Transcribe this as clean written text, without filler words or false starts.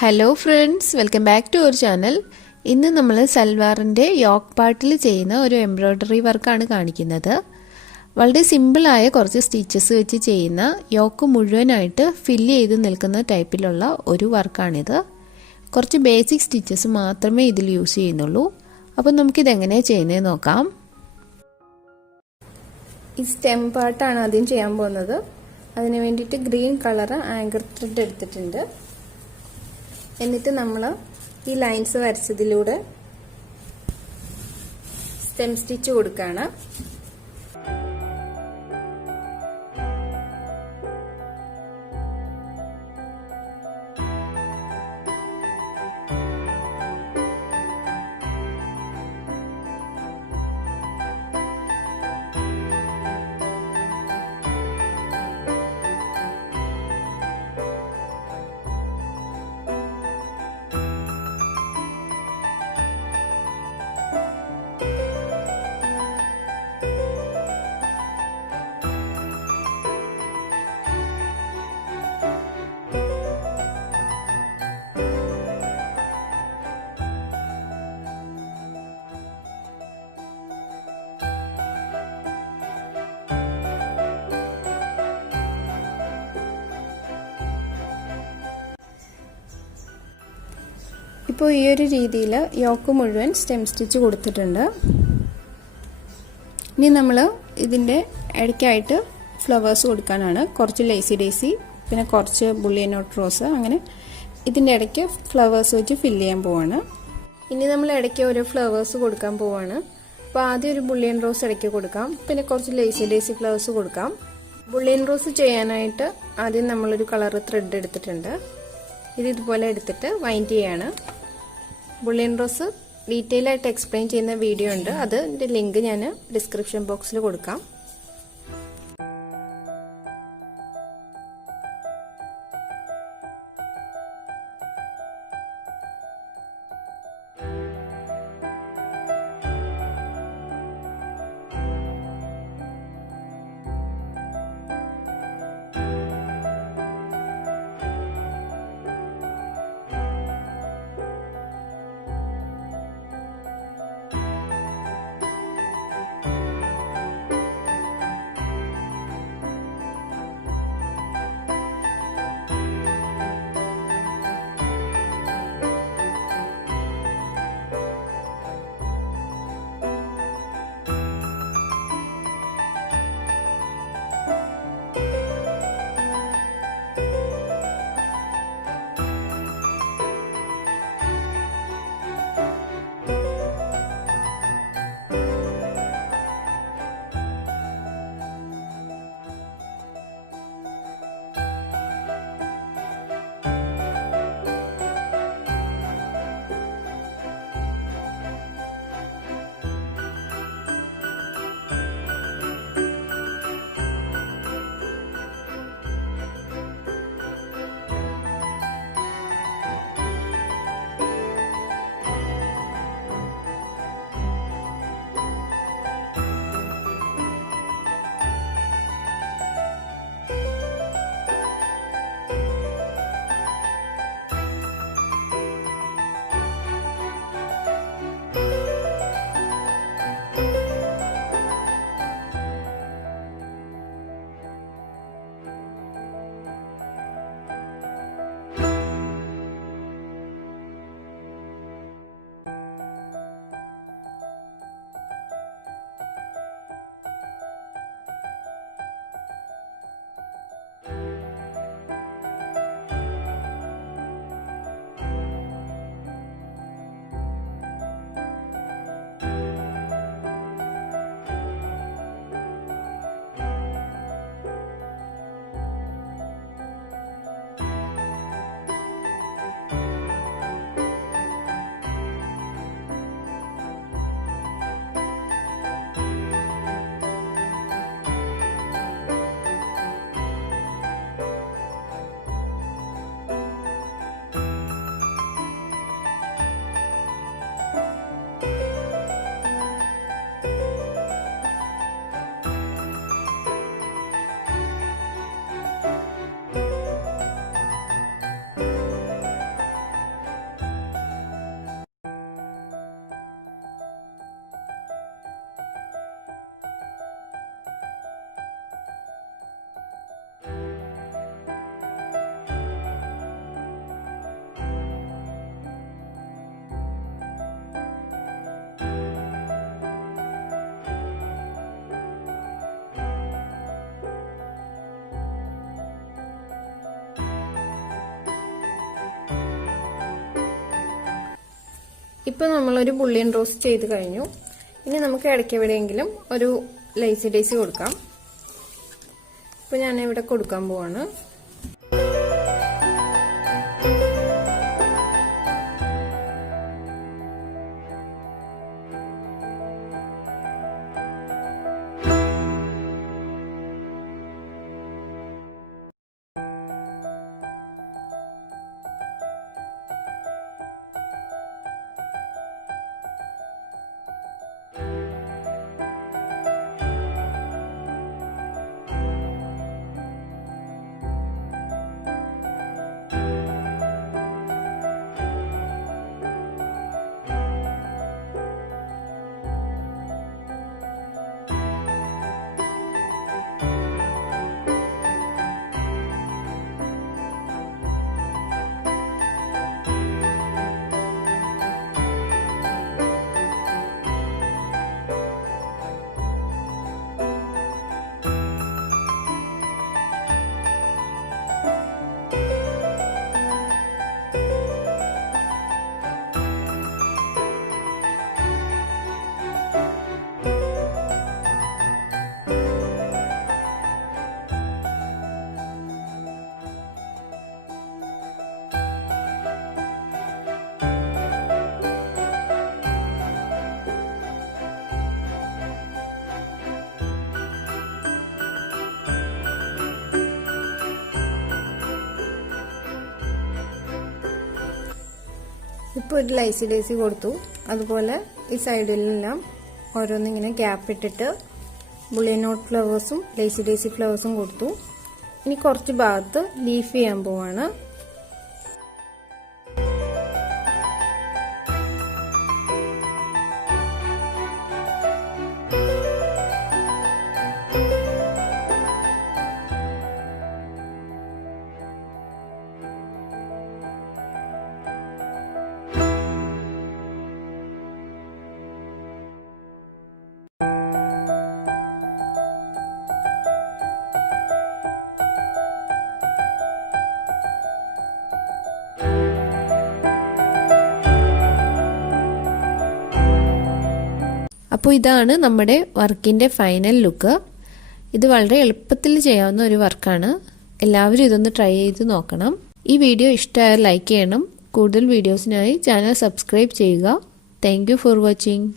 Hello friends, welcome back to our channel. ഇന്ന് നമ്മൾ സൽവാറിൻ്റെ yoke പാർട്ടിൽ ചെയ്യുന്ന ഒരു എംബ്രോയ്ഡറി വർക്കാണ് കാണിക്കുന്നത്. വളരെ സിമ്പിളായ കുറച്ച് സ്റ്റിച്ചസ് വെച്ച് ചെയ്യുന്ന യോക്ക് മുഴുവനായിട്ട് ഫില്ല് ചെയ്ത് നിൽക്കുന്ന ടൈപ്പിലുള്ള ഒരു വർക്കാണിത്. കുറച്ച് ബേസിക് സ്റ്റിച്ചസ് മാത്രമേ ഇതിൽ യൂസ് ചെയ്യുന്നുള്ളൂ. അപ്പോൾ നമുക്കിതെങ്ങനെയാണ് ചെയ്യുന്നത് നോക്കാം. ഈ സ്റ്റെം പാർട്ടാണ് ആദ്യം ചെയ്യാൻ പോകുന്നത്. അതിന് വേണ്ടിയിട്ട് ഗ്രീൻ കളർ ആങ്കർ ത്രെഡ് എടുത്തിട്ടുണ്ട്. എന്നിട്ട് നമ്മൾ ഈ ലൈൻസ് വരച്ചതിലൂടെ സ്റ്റെം സ്റ്റിച്ച് കൊടുക്കുകയാണ്. ഇപ്പോൾ ഈ ഒരു രീതിയിൽ യോക്ക് മുഴുവൻ സ്റ്റെം സ്റ്റിച്ച് കൊടുത്തിട്ടുണ്ട്. ഇനി നമ്മൾ ഇതിൻ്റെ ഇടയ്ക്കായിട്ട് ഫ്ലവേഴ്സ് കൊടുക്കാനാണ്. കുറച്ച് ലേസി ഡേസി, പിന്നെ കുറച്ച് ബുള്ളിയൻ നോട്ട് റോസ്, അങ്ങനെ ഇതിൻ്റെ ഇടയ്ക്ക് ഫ്ലവേഴ്സ് വെച്ച് ഫില്ല് ചെയ്യാൻ പോവാണ്. ഇനി നമ്മൾ ഇടയ്ക്ക് ഓരോ ഫ്ലവേഴ്സ് കൊടുക്കാൻ പോവാണ്. അപ്പോൾ ആദ്യം ഒരു ബുള്ളിയൻ റോസ് ഇടയ്ക്ക് കൊടുക്കാം, പിന്നെ കുറച്ച് ലേസി ഡേസി ഫ്ലവേഴ്സ് കൊടുക്കാം. ബുള്ളിയൻ റോസ് ചെയ്യാനായിട്ട് ആദ്യം നമ്മളൊരു കളർ ത്രെഡ് എടുത്തിട്ടുണ്ട്. ഇത് ഇതുപോലെ എടുത്തിട്ട് വൈൻഡ് ചെയ്യാണ്. ബുള്ളിയൻ റോസ് ഡീറ്റെയിൽ ആയിട്ട് എക്സ്പ്ലെയിൻ ചെയ്യുന്ന വീഡിയോ ഉണ്ട്. അതിൻ്റെ ലിങ്ക് ഞാൻ ഡിസ്ക്രിപ്ഷൻ ബോക്സിൽ കൊടുക്കാം. ഇപ്പോൾ നമ്മളൊരു ബുള്ളിയൻ റോസ് ചെയ്ത് കഴിഞ്ഞു. ഇനി നമുക്ക് ഇടയ്ക്ക് എവിടെയെങ്കിലും ഒരു ലേസി ഡേസി കൊടുക്കാം. ഇപ്പോൾ ഞാൻ ഇവിടെ കൊടുക്കാൻ പോവാണ്. ഇപ്പോൾ ഒരു ലൈസി ഡേസി കൊടുത്തു. അതുപോലെ ഈ സൈഡിലെല്ലാം ഓരോന്നിങ്ങനെ ഗ്യാപ്പ് ഇട്ടിട്ട് ബുള്ളിയൻ നോട്ട് ഫ്ലവേഴ്സും ലൈസി ഡേസി ഫ്ലവേഴ്സും കൊടുത്തു. ഇനി കുറച്ച് ഭാഗത്ത് ലീഫ് ചെയ്യാൻ പോവാണ്. അപ്പോൾ ഇതാണ് നമ്മുടെ വർക്കിൻ്റെ ഫൈനൽ ലുക്ക്. ഇത് വളരെ എളുപ്പത്തിൽ ചെയ്യാവുന്ന ഒരു വർക്കാണ്. എല്ലാവരും ഇതൊന്ന് ട്രൈ ചെയ്ത് നോക്കണം. ഈ വീഡിയോ ഇഷ്ടമായാൽ ലൈക്ക് ചെയ്യണം. കൂടുതൽ വീഡിയോസിനായി ചാനൽ സബ്സ്ക്രൈബ് ചെയ്യുക. Thank you for watching.